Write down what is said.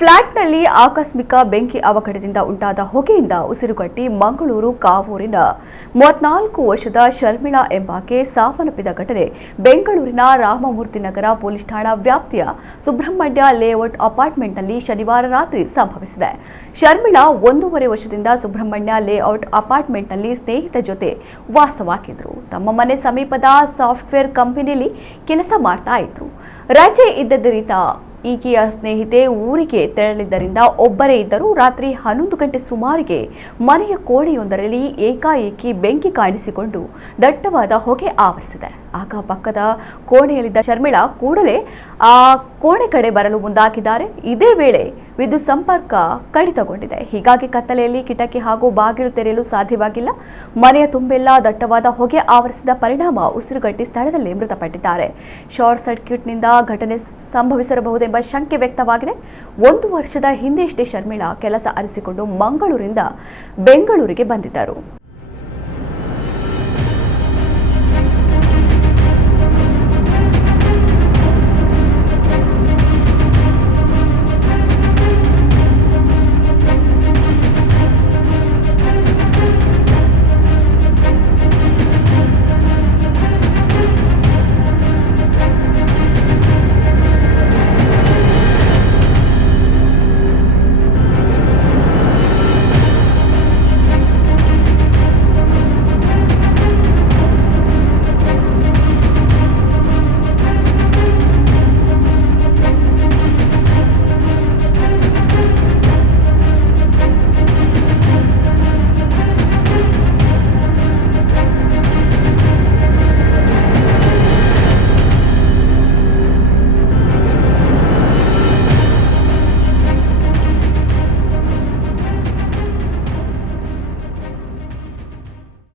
ಫ್ಲಾಟ್ನಲ್ಲಿ ಆಕಸ್ಮಿಕ ಬೆಂಕಿ ಅವಘಡದಿಂದ ಉಂಟಾದ ಹೊಗೆಯಿಂದ ಉಸಿರುಗಟ್ಟಿ ಮಂಗಳೂರು ಕಾವೂರಿನ 34 ವರ್ಷದ ಶರ್ಮಿಳಾ ಎಂಬಾಕೆ ಸಾವನ್ನಪ್ಪಿದ ಘಟನೆ ಬೆಂಗಳೂರಿನ ರಾಮಮೂರ್ತಿ ನಗರ ಪೊಲೀಸ್ ಠಾಣಾ ವ್ಯಾಪ್ತಿಯ ಸುಬ್ರಹ್ಮಣ್ಯ ಲೇಔಟ್ ಅಪಾರ್ಟ್ಮೆಂಟ್ನಲ್ಲಿ ಶನಿವಾರ ರಾತ್ರಿ ಸಂಭವಿಸಿದೆ. ಶರ್ಮಿಳಾ 1.5 ವರ್ಷದಿಂದ ಸುಬ್ರಹ್ಮಣ್ಯ ಲೇಔಟ್ ಅಪಾರ್ಟ್ಮೆಂಟ್ನಲ್ಲಿ ಸ್ನೇಹಿತ ಜೊತೆ ವಾಸವಾಗಿದ್ರು. ತಮ್ಮ ಮನೆ ಸಮೀಪದ ಸಾಫ್ಟ್ವೇರ್ ಕಂಪನಿಯಲ್ಲಿ ಕೆಲಸ ಮಾಡ್ತಾ ಇದ್ರು. ರಜೆ ಇದ್ದದರಿಂದ ಈಕೆಯ ಸ್ನೇಹಿತೆ ಊರಿಗೆ ತೆರಳಿದ್ದರಿಂದ ಒಬ್ಬರೇ ಇದ್ದರು. ರಾತ್ರಿ 11 ಗಂಟೆ ಸುಮಾರಿಗೆ ಮನೆಯ ಕೋಣೆಯೊಂದರಲ್ಲಿ ಏಕಾಏಕಿ ಬೆಂಕಿ ಕಾಣಿಸಿಕೊಂಡು ದಟ್ಟವಾದ ಹೊಗೆ ಆವರಿಸಿದೆ. ಆಗ ಪಕ್ಕದ ಕೋಣೆಯಲ್ಲಿದ್ದ ಶರ್ಮಿಳಾ ಕೂಡಲೇ ಆ ಕೋಣೆ ಕಡೆ ಬರಲು ಮುಂದಾಗಿದ್ದಾರೆ. ಇದೇ ವೇಳೆ ವಿದ್ಯುತ್ ಸಂಪರ್ಕ ಕಡಿತಗೊಂಡಿದೆ. ಹೀಗಾಗಿ ಕತ್ತಲೆಯಲ್ಲಿ ಕಿಟಕಿ ಹಾಗೂ ಬಾಗಿಲು ತೆರೆಯಲು ಸಾಧ್ಯವಾಗಿಲ್ಲ. ಮನೆಯ ತುಂಬೆಲ್ಲ ದಟ್ಟವಾದ ಹೊಗೆ ಆವರಿಸಿದ ಪರಿಣಾಮ ಉಸಿರುಗಟ್ಟಿ ಸ್ಥಳದಲ್ಲೇ ಮೃತಪಟ್ಟಿದ್ದಾರೆ. ಶಾರ್ಟ್ ಸರ್ಕ್ಯೂಟ್ನಿಂದ ಘಟನೆ ಸಂಭವಿಸಿರಬಹುದೆಂಬ ಶಂಕೆ ವ್ಯಕ್ತವಾಗಿದೆ. 1 ವರ್ಷದ ಹಿಂದೆಯಷ್ಟೇ ಶರ್ಮಿಳಾ ಕೆಲಸ ಅರಿಸಿಕೊಂಡು ಮಂಗಳೂರಿನಿಂದ ಬೆಂಗಳೂರಿಗೆ ಬಂದಿದ್ದರು.